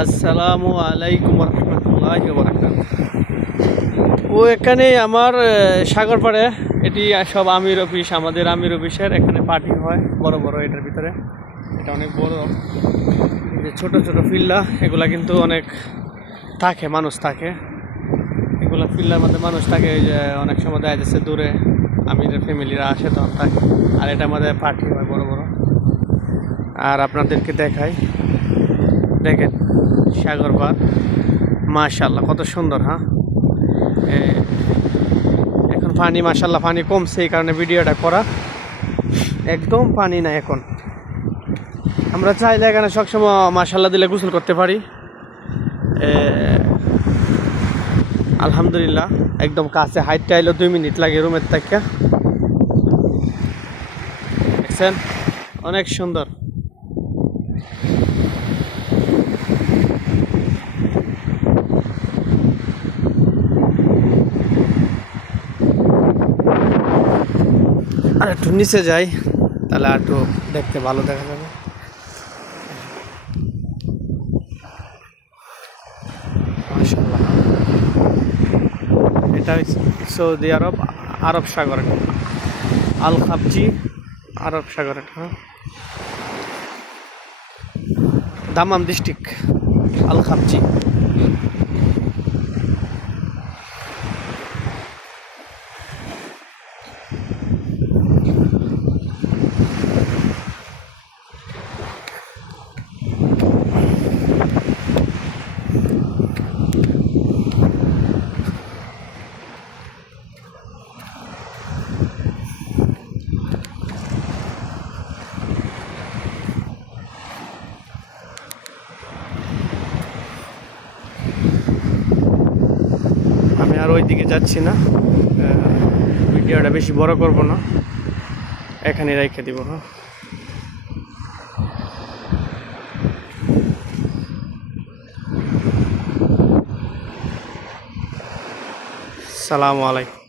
আসসালামু আলাইকুম রহমতুল্লাহি ওয়া বারাকাতুহু। ও এখানে আমার সাগর পাড়ে, এটি সব আমির অফিস, আমাদের আমির অফিসের এখানে পার্টি হয় বড় বড়। এটার ভিতরে এটা অনেক বড়, যে ছোট ছোট ফিল্লা এগুলা কিন্তু অনেক থাকে, মানুষ থাকে। এগুলো ফিল্লার মধ্যে মানুষ থাকে, এই যে অনেক সময় দেখা যাচ্ছে দূরে আমিরের ফ্যামিলিরা আসে তখন থাকে। আর এটার মধ্যে পার্টি হয় বড় বড়। আর আপনাদেরকে দেখাই, দেখেন সাগর পাড়, মাশাআল্লাহ কত সুন্দর। হ্যাঁ, এখন পানি মাশাআল্লাহ পানি কমছে, এই কারণে ভিডিওটা করা। একদম পানি না এখন। আমরা চাইলে এখানে সবসময় মাশাআল্লাহ দিলে গোসল করতে পারি। আলহামদুলিল্লাহ একদম কাছে, হাইটটা এলো 2 মিনিট লাগে রুমের থেকে। দেখছেন অনেক সুন্দর। আর একটু নিচে যাই, তাহলে আর একটু দেখতে ভালো দেখা যাবে। মাশাআল্লাহ, এটা সৌদি আরব, আরব সাগর, আল খাবজি আরব সাগর। এটা দামাম ডিস্ট্রিক্ট, আল খাবজি। আমি আর ওই দিকে যাচ্ছি না, ভিডিওটা বেশি বড় করব না, এখানে রেখে দিব। হ্যাঁ, সালামু আলাইকুম।